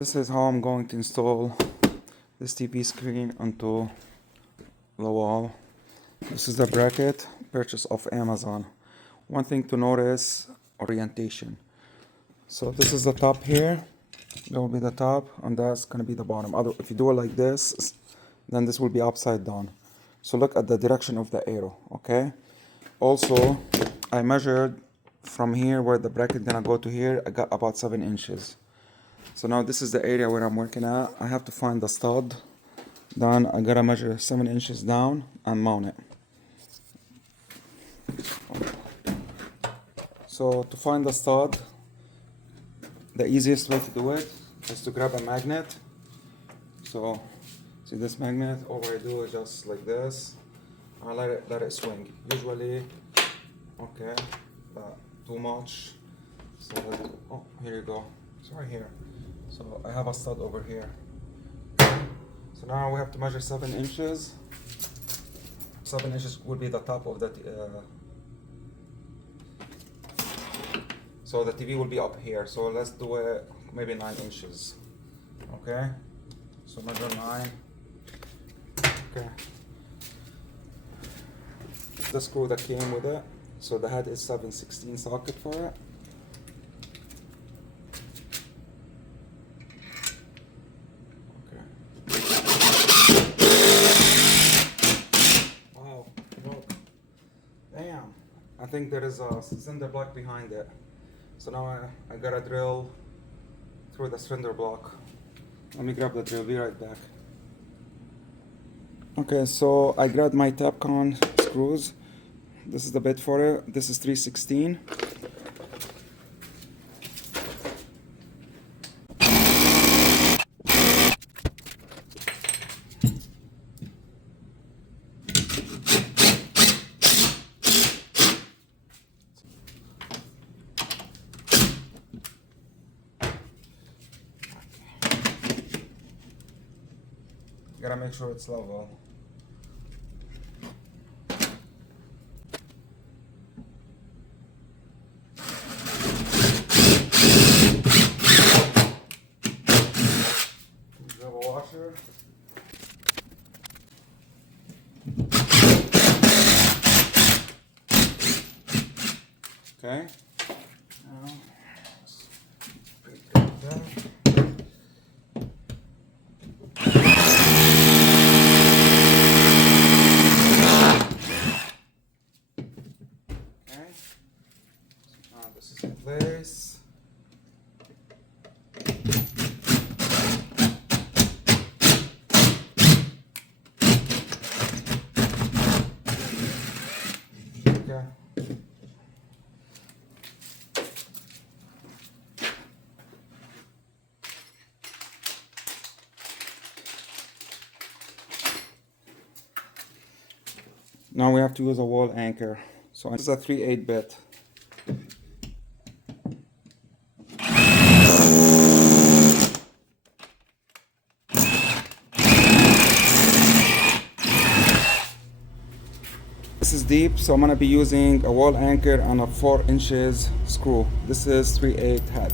This is how I'm going to install this TV screen onto the wall. This is the bracket purchase off Amazon. One thing to notice, orientation. So this is the top here. That will be the top, and that's going to be the bottom. If you do it like this, then this will be upside down. So look at the direction of the arrow, okay? Also, I measured from here where the bracket gonna go to here. I got about 7 inches. So now this is the area where I'm working at. I have to find the stud. Then I gotta measure 7 inches down and mount it. So to find the stud, the easiest way to do it is to grab a magnet. So see this magnet, all I do is just like this. I let it swing. Usually, okay, but too much. So oh, here you go. It's right here. So I have a stud over here. So now we have to measure 7 inches. 7 inches would be the top of that. So the TV will be up here. So let's do it maybe 9 inches. Okay. So measure 9. Okay. The screw that came with it. So the head is 7/16 socket for it. Okay. Wow. Look. Damn. I think there is a cinder block behind it. So now I gotta drill through the cinder block. Let me grab the drill. Be right back. Okay, so I grabbed my Tapcon screws. This is the bit for it. This is 3/16. Gotta make sure it's level. Grab a washer. Okay. Now, like that. This is in place. Okay. Now we have to use a wall anchor. So this is a 3/8 bit. This is deep, so I'm gonna be using a wall anchor and a 4 inches screw. This is 3/8 head.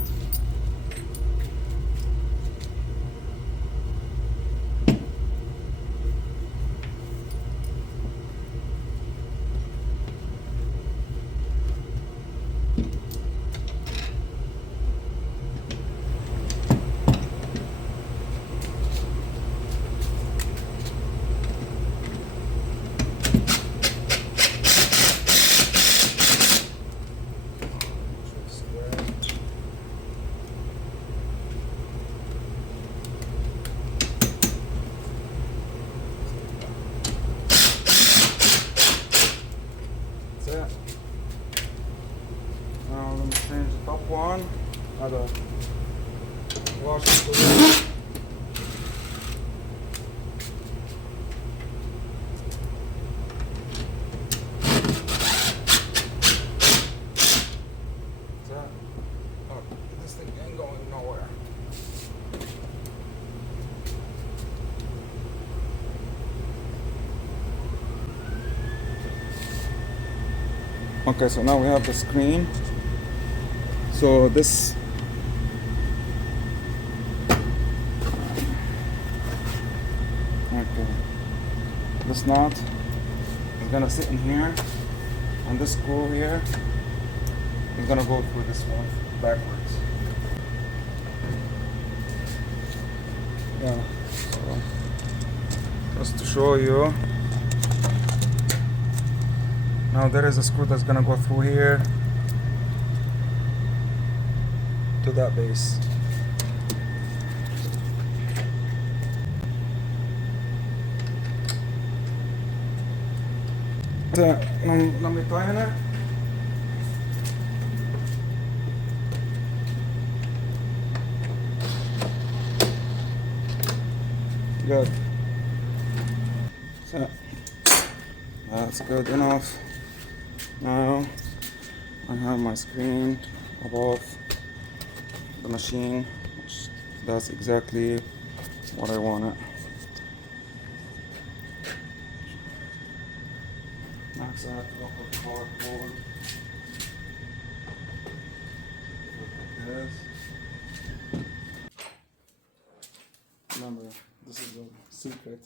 Now let me change the top one. Add a washer to it. Oh, this thing ain't going nowhere. Okay, so now we have the screen. So this This nut is gonna sit in here, and this screw here is gonna go through this one backwards. Yeah, so just to show you, now there is a screw that's gonna go through here to that base. Let me tighten it. Good. So that's good enough. Now I have my screen above the machine, which that's exactly what I wanted. Max that off of cardboard. Like this. Remember, this is a secret.